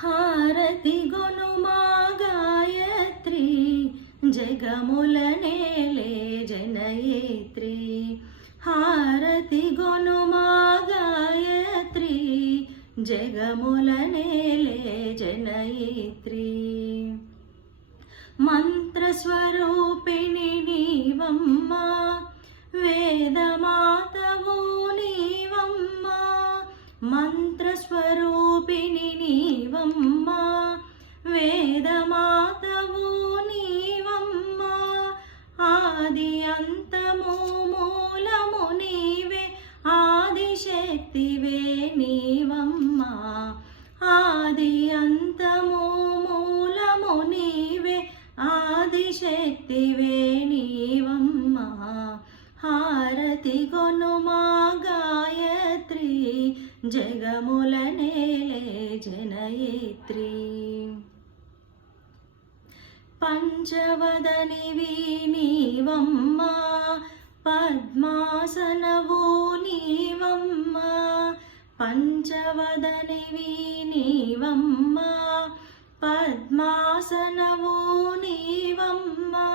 హారతి గొనుమా గాయత్రి జగముల నేలే జనయిత్రి. హారతి గొనుమా గాయత్రి జగముల నేలే జనయిత్రి. మంత్రస్వరూపిణి నీవమ్మా వేదమాతవు నీవమ్మా. మంత్రస్వరూపిణి నీవమ్మా వేదమాతవు నీవమ్మా. ఆది అంతము మూలము నీవే ఆదిశక్తివే నీవమ్మా. ఆది అంతము మూలము నీవే ఆదిశక్తివే నీవమ్మా. హారతి గొనుమా గాయత్రి జగముల నేలే జనయిత్రి. పంచవదనివి నీవమ్మా పద్మాసనవు నీవమ్మా. పంచవదనివి నీవమ్మా పద్మాసనవు నీవమ్మా.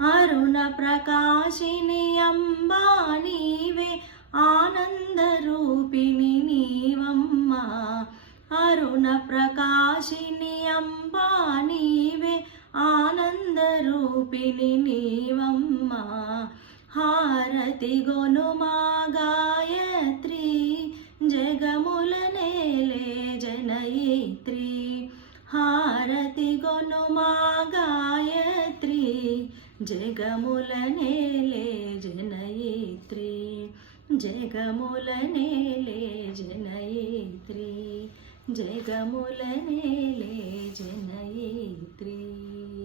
అరుణ ప్రకాశిని అంబా నీవే ఆనందరూపిణి నీవమ్మా. అరుణ ప్రకాశిని అంబా నీవే ఆనందరూపిణి నీవమ్మా. హారతి గొనుమా గాయత్రి జగముల నేలే జనయిత్రి. హారతి గొనుమా గాయత్రి జగముల నేలే జనయిత్రి. జగముల నేలే జనయిత్రి. జగముల నేలే జనయిత్రి.